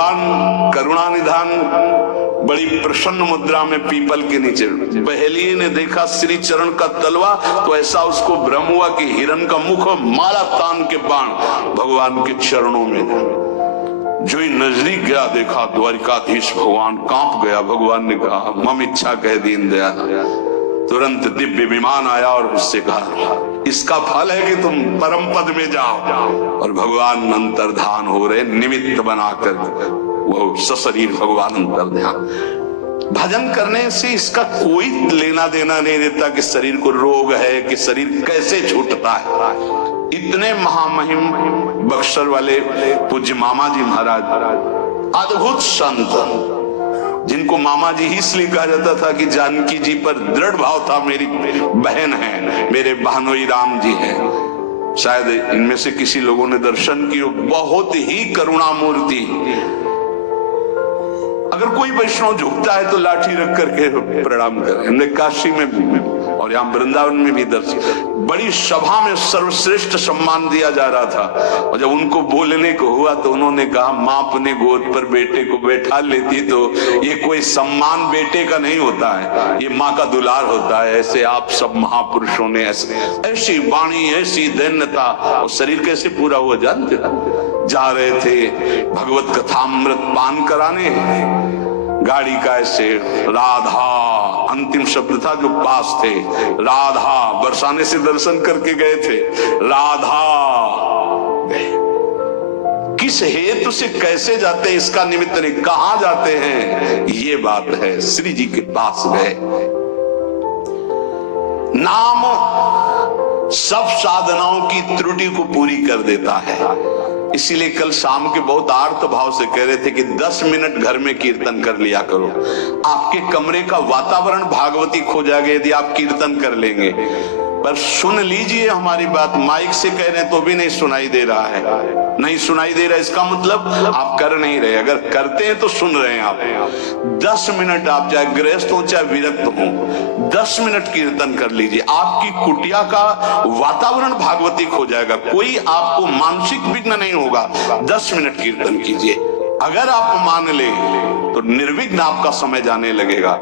भगवान करुणा निधान बड़ी प्रसन्न मुद्रा में पीपल के नीचे। बहेलिए ने देखा श्री चरण का तलवा तो ऐसा उसको भ्रम हुआ कि हिरण का मुख मारा तान के बाण भगवान के चरणों में। जो ही नजदीक गया देखा द्वारिकाधीश भगवान कांप गया। भगवान ने कहा मम इच्छा कह दीन दयाल। तुरंत दिव्य विमान आया और उससे कहा इसका फल है कि तुम परम पद में जाओ। और भगवान अंतर्धान हो रहे निमित्त बनाकर, वो सशरीर भगवान अंतर्धान। भजन करने से इसका कोई लेना देना नहीं रहता कि शरीर को रोग है कि शरीर कैसे छूटता है। इतने महामहिम बक्सर वाले पूज्य मामा जी महाराज अद्भुत संत, जिनको मामा जी ही इसलिए कहा जाता था कि जानकी जी पर दृढ़ भाव था मेरी बहन है, मेरे बहनोई राम जी हैं। शायद इनमें से किसी लोगों ने दर्शन किया। बहुत ही करुणा मूर्ति। अगर कोई वैष्णव झुकता है तो लाठी रख करके प्रणाम करें। हमने काशी में भी और यहाँ वृंदावन में भी दर्शन, बड़ी सभा में सर्वश्रेष्ठ सम्मान दिया जा रहा था। और जब उनको बोलने को हुआ तो उन्होंने कहा माँ अपने गोद पर बेटे को बैठा लेती तो ये कोई सम्मान बेटे का नहीं होता है, ये माँ का दुलार होता है। ऐसे आप सब महापुरुषों ने ऐसी वाणी, ऐसी दैन्यता, और शरीर कैसे पूरा हुआ जानते। जा रहे थे भगवत कथामृत पान कराने, गाड़ी का ऐसे राधा अंतिम शब्द था जो पास थे, राधा बरसाने से दर्शन करके गए थे। राधा किस हेतु से कैसे जाते हैं इसका निमित्त नहीं, कहां जाते हैं ये बात है। श्री जी के पास गए। नाम सब साधनाओं की त्रुटि को पूरी कर देता है। इसीलिए कल शाम के बहुत आर्त भाव से कह रहे थे कि 10 मिनट घर में कीर्तन कर लिया करो। आपके कमरे का वातावरण भागवती खो जाएगा यदि आप कीर्तन कर लेंगे। पर सुन लीजिए हमारी बात, माइक से कह रहे हैं तो भी नहीं सुनाई दे रहा है। नहीं सुनाई दे रहा है इसका मतलब आप कर नहीं रहे। अगर करते हैं तो सुन रहे हैं आप। 10 मिनट आप चाहे गृहस्थ हो चाहे विरक्त हो, 10 मिनट कीर्तन कर लीजिए। आपकी कुटिया का वातावरण भागवती खो जाएगा, कोई आपको मानसिक विघ्न नहीं होगा। 10 मिनट कीर्तन कीजिए। अगर आप मान ले तो निर्विघ्न आपका समय जाने लगेगा।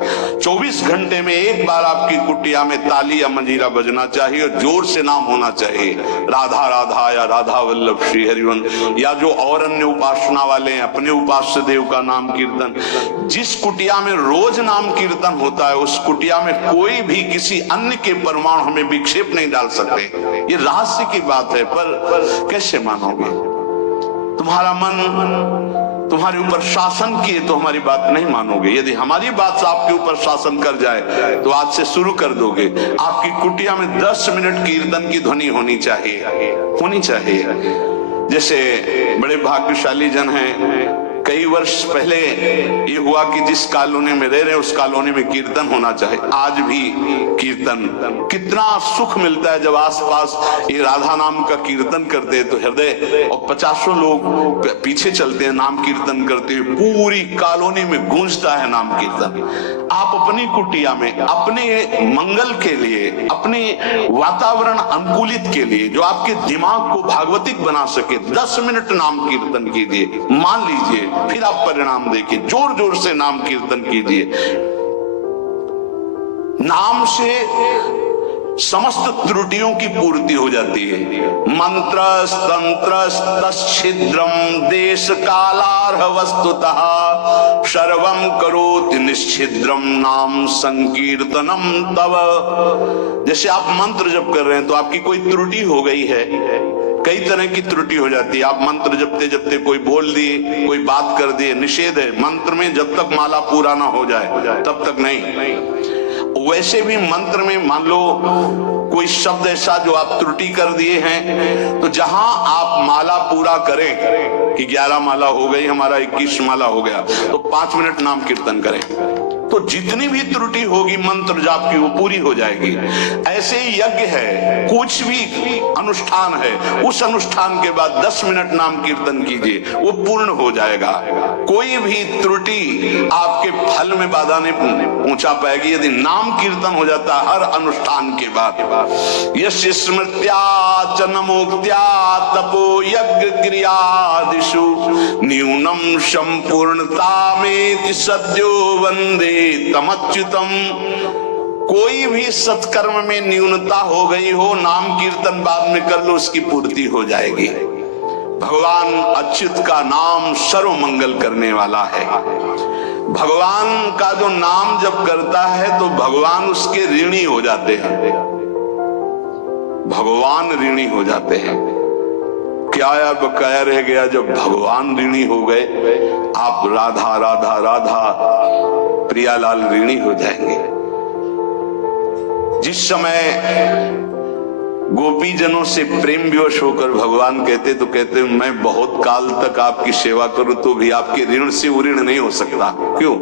24 घंटे में एक बार आपकी कुटिया में ताली या मंजीरा बजना चाहिए और जोर से नाम होना चाहिए। राधा राधा या राधा वल्लभ श्री हरिवंश, या जो और अन्य उपासना वाले हैं अपने उपास्य देव का नाम कीर्तन। जिस कुटिया में रोज नाम कीर्तन होता है उस कुटिया में कोई भी किसी अन्य के परमाणु हमें विक्षेप नहीं डाल सकते। ये रहस्य की बात है। पर कैसे मानोगे? तुम्हारा मन तुम्हारे ऊपर शासन किए तो हमारी बात नहीं मानोगे। यदि हमारी बात आपके ऊपर शासन कर जाए तो आज से शुरू कर दोगे। आपकी कुटिया में 10 मिनट कीर्तन की ध्वनि होनी चाहिए। जैसे बड़े भाग्यशाली जन हैं, कई वर्ष पहले ये हुआ कि जिस कॉलोनी में रह रहे उस कॉलोनी में कीर्तन होना चाहिए। आज भी कीर्तन, कितना सुख मिलता है जब आसपास ये राधा नाम का कीर्तन करते हैं तो हृदय और 50 लोग पीछे चलते हैं नाम कीर्तन करते हुए। पूरी कॉलोनी में गूंजता है नाम कीर्तन। आप अपनी कुटिया में अपने मंगल के लिए, अपने वातावरण अनुकूलित के लिए, जो आपके दिमाग को भागवतिक बना सके, 10 मिनट नाम कीर्तन कीजिए। मान लीजिए फिर आप परिणाम देखिए। जोर जोर से नाम कीर्तन कीजिए। नाम से समस्त त्रुटियों की पूर्ति हो जाती है। मंत्र तंत्र छिद्रम देश कालार्ह वस्तुतः सर्वं करोति निश्चिद्रम नाम संकीर्तनम तव। जैसे आप मंत्र जप कर रहे हैं तो आपकी कोई त्रुटि हो गई है, कई तरह की त्रुटि हो जाती है। आप मंत्र जपते जपते कोई बोल दिए, कोई बात कर दिए, निषेध है मंत्र में जब तक माला पूरा ना हो जाए तब तक नहीं। वैसे भी मंत्र में मान लो कोई शब्द ऐसा जो आप त्रुटि कर दिए हैं तो जहां आप माला पूरा करें कि 11 माला हो गई, हमारा 21 माला हो गया, तो 5 मिनट नाम कीर्तन करें। तो जितनी भी त्रुटि होगी मंत्र जाप की वो पूरी हो जाएगी। ऐसे ही यज्ञ है, कुछ भी अनुष्ठान है, उस अनुष्ठान के बाद 10 मिनट नाम कीर्तन कीजिए, वो पूर्ण हो जाएगा। कोई भी त्रुटि आपके फल में बाधा नहीं पहुंचा पाएगी यदि नाम कीर्तन हो जाता है हर अनुष्ठान के बाद। यस्य स्मृत्या च नमोक्त्या तपो यज्ञ क्रियादिषु न्यूनम संपूर्णतामेति सद्यो वंदे तमच्युतम। कोई भी सत्कर्म में न्यूनता हो गई हो, नाम कीर्तन बाद में कर लो, उसकी पूर्ति हो जाएगी। भगवान अच्युत का नाम सर्व मंगल करने वाला है। भगवान का जो नाम जब करता है तो भगवान उसके ऋणी हो जाते हैं, भगवान ऋणी हो जाते हैं। क्या यार बकाया रह गया, जब भगवान ऋणी हो गए, आप राधा राधा राधा प्रियालाल ऋणी हो जाएंगे। जिस समय गोपी जनों से प्रेम विवश होकर भगवान कहते तो कहते मैं बहुत काल तक आपकी सेवा करूं तो भी आपके ऋण से ऋण नहीं हो सकता। क्यों?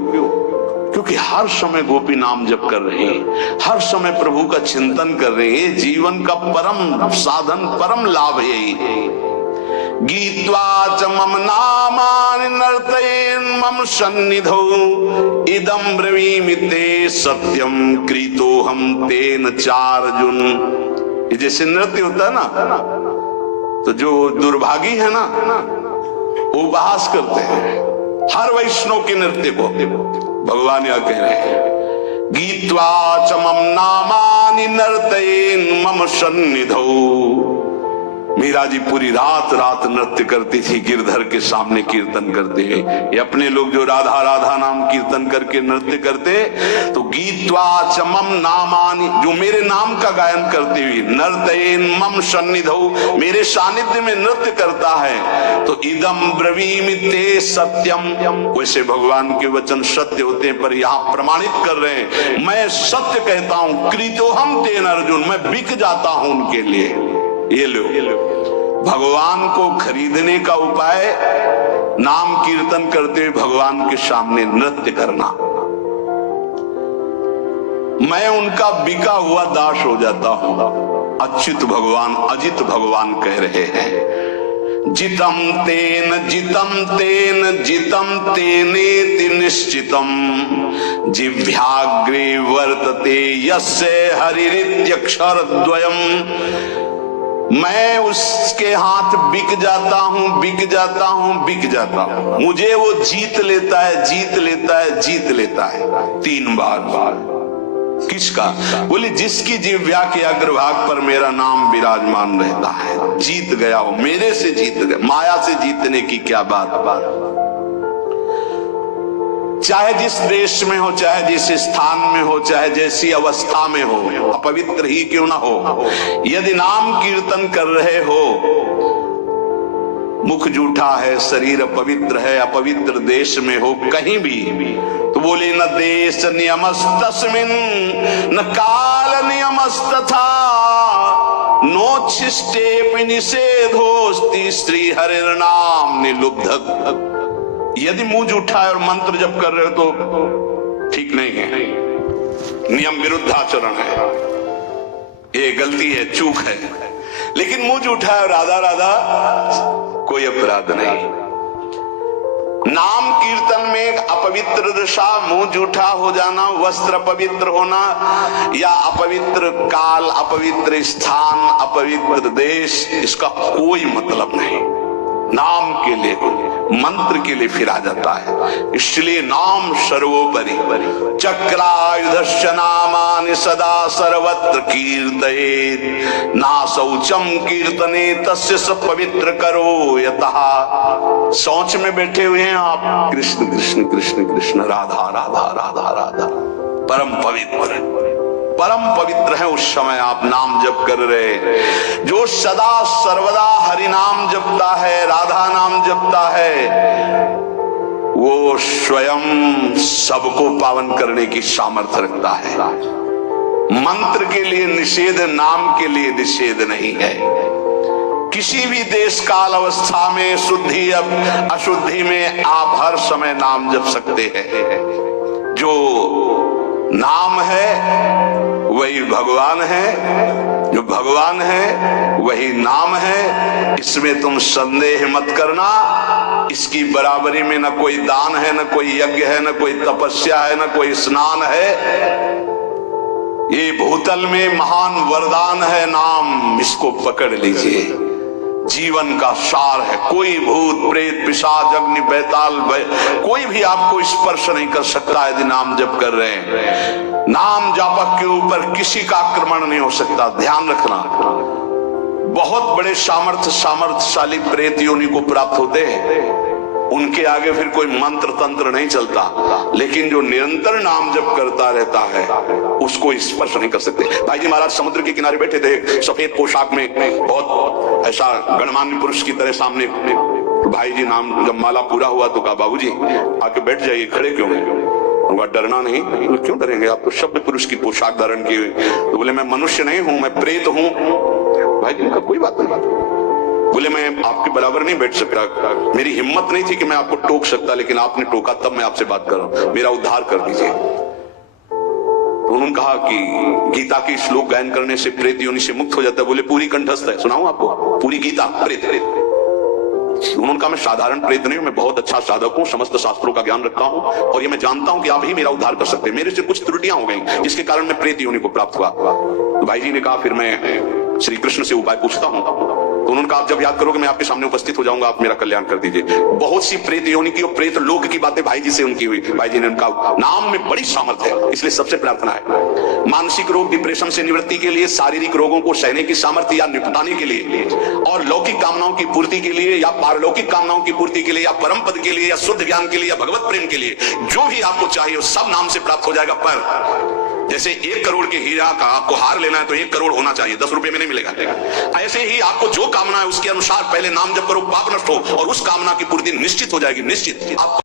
क्योंकि हर समय गोपी नाम जप कर रहे हैं, हर समय प्रभु का चिंतन कर रहे हैं। जीवन का परम साधन, परम लाभ यही है। गीत्वा च मम नामानि नर्तयेन् मम सन्निधौ इदं ब्रवीमि ते सत्यम कृतोऽहं तेन चार्जुन। ये जैसे नृत्य होता है ना, तो जो दुर्भागी है ना वो उपहास करते हैं हर वैष्णव के नृत्य को। भगवान यह कह रहे हैं गीत्वा च मम नामानि नर्तयेन् मम सन्निधौ। मीरा जी पूरी रात रात नृत्य करती थी गिरधर के सामने कीर्तन करते हुए। ये अपने लोग जो राधा राधा नाम कीर्तन करके नृत्य करते, तो गीत्वा च मम नामानि, जो मेरे नाम का गायन करते हुए, नर्तयेन मम सन्निधौ, मेरे सानिध्य में नृत्य करता है, तो इदम ब्रवीमि ते सत्यम। वैसे भगवान के वचन सत्य होते हैं, पर यहाँ प्रमाणित कर रहे हैं मैं सत्य कहता हूं, कृतोऽहं तेन अर्जुन, मैं बिक जाता हूं उनके लिए। ये लो, भगवान को खरीदने का उपाय नाम कीर्तन करते हुए भगवान के सामने नृत्य करना। मैं उनका बिका हुआ दास हो जाता हूं। अच्युत भगवान, अजित भगवान कह रहे हैं जितम तेन जितम तेन जितम तेनेति निश्चितम जिह्वाग्रे वर्तते यस्य हरिरित्यक्षरद्वयम्। मैं उसके हाथ बिक जाता हूं, बिक जाता हूं, बिक जाता हूं। मुझे वो जीत लेता है, जीत लेता है, जीत लेता है 3 बार। किसका? बोले जिसकी जिह्वा के अग्रभाग पर मेरा नाम विराजमान रहता है। जीत गया हो, मेरे से जीत गया। माया से जीतने की क्या बात। चाहे जिस देश में हो, चाहे जिस स्थान में हो, चाहे जैसी अवस्था में हो, अपवित्र ही क्यों ना हो, यदि नाम कीर्तन कर रहे हो, मुख जूठा है, शरीर अपवित्र है, अपवित्र देश में हो, कहीं भी, तो बोले न देश नियमस्तस्मिन् न काल नियमस्तथा नोच्छिष्टेपि निषेधोस्ति श्री हरिर्नाम निलुब्धः। यदि मुंह जूठा है और मंत्र जप कर रहे हो तो ठीक नहीं है, नियम विरुद्ध आचरण है, ये गलती है, चूक है। लेकिन मुंह जूठा है और राधा राधा, कोई अपराध नहीं। नाम कीर्तन में अपवित्र दशा, मुंह जूठा हो जाना, वस्त्र अपवित्र होना, या अपवित्र काल, अपवित्र स्थान, अपवित्र देश, इसका कोई मतलब नहीं। नाम के लिए, मंत्र के लिए फिर आ जाता है। इसलिए नाम सर्वोपरि। चक्रायुधस्य नामानि सदा सर्वत्र कीर्तयेत् ना शौचम कीर्तने तस्य स पवित्र करो यतः। शौच में बैठे हुए हैं आप, कृष्ण कृष्ण कृष्ण कृष्ण, राधा राधा राधा राधा, परम पवित्र, परम पवित्र है। उस समय आप नाम जप कर रहे, जो सदा सर्वदा हरि नाम जपता है, राधा नाम जपता है, वो स्वयं सबको पावन करने की सामर्थ्य रखता है। मंत्र के लिए निषेध, नाम के लिए निषेध नहीं है। किसी भी देश काल अवस्था में, शुद्धि अशुद्धि में आप हर समय नाम जप सकते हैं। जो नाम है वही भगवान है, जो भगवान है वही नाम है, इसमें तुम संदेह मत करना। इसकी बराबरी में न कोई दान है, न कोई यज्ञ है, न कोई तपस्या है, न कोई स्नान है। ये भूतल में महान वरदान है नाम, इसको पकड़ लीजिए। जीवन का सार है। कोई भूत प्रेत पिशाच अग्नि बैताल कोई भी आपको स्पर्श नहीं कर सकता यदि नाम जप कर रहे हैं। नाम जापक के ऊपर किसी का आक्रमण नहीं हो सकता, ध्यान रखना। बहुत बड़े सामर्थ्यशाली प्रेत योनि को प्राप्त होते हैं, उनके आगे फिर कोई मंत्र तंत्र नहीं चलता, लेकिन जो निरंतर नाम जप करता रहता है उसको स्पर्श नहीं कर सकते। भाई जी महाराज समुद्र के किनारे बैठे थे, सफेद पोशाक में, बहुत ऐसा गणमान्य पुरुष की तरह सामने। तो भाई जी नाम जब माला पूरा हुआ तो कहा बाबूजी आके बैठ जाइए, खड़े क्यों हैं? उनका डरना नहीं। तो क्यों डरेंगे, आप तो सभ्य पुरुष की पोशाक धारण की हुई। तो बोले मैं मनुष्य नहीं हूं, मैं प्रेत हूं। भाई जी का कोई बात नहीं। बोले मैं आपके बराबर नहीं बैठ सकता, मेरी हिम्मत नहीं थी कि मैं आपको टोक सकता, लेकिन आपने टोका तब मैं आपसे बात कर रहा हूं, मेरा उद्धार कर दीजिए। तो उन्होंने कहा कि गीता के श्लोक गायन करने से प्रेत योनि से मुक्त हो जाता है। बोले पूरी कंठस्थ है, सुनाऊं आपको पूरी गीता? प्रेत उन्होंने कहा मैं साधारण प्रेत नहीं हूं, मैं बहुत अच्छा साधक हूं, समस्त शास्त्रों का ज्ञान रखता हूं, और ये मैं जानता हूं कि आप ही मेरा उद्धार कर सकते हैं। मेरे से कुछ त्रुटियां हो गई जिसके कारण मैं प्रेत योनि को प्राप्त हुआ। तो भाई जी ने कहा फिर मैं श्री कृष्ण से उपाय पूछता हूं। तो उन्होंने कहा आप जब याद करोगे मैं आपके सामने उपस्थित हो जाऊंगा, आप मेरा कल्याण कर दीजिए। बहुत सी प्रेत योनि की और प्रेत लोक की बातें भाई जी से उनकी हुई। भाई जी ने उनका नाम में बड़ी सामर्थ्य है, इसलिए सबसे प्रार्थना है मानसिक रोग डिप्रेशन से निवृत्ति के लिए, शारीरिक रोगों को सहने की सामर्थ्य या निपटाने के लिए, और लौकिक कामनाओं की पूर्ति के लिए या पारलौकिक कामनाओं की पूर्ति के लिए या परम पद के लिए या शुद्ध ज्ञान के लिए या भगवत प्रेम के लिए, जो भी आपको चाहिए सब नाम से प्राप्त हो जाएगा। पर जैसे 1 करोड़ के हीरा का आपको हार लेना है तो 1 करोड़ होना चाहिए, 10 रुपए में नहीं मिलेगा। ऐसे ही आपको जो कामना है उसके अनुसार पहले नाम जप करो, पाप नष्ट हो और उस कामना की पूर्ति निश्चित हो जाएगी, निश्चित। आप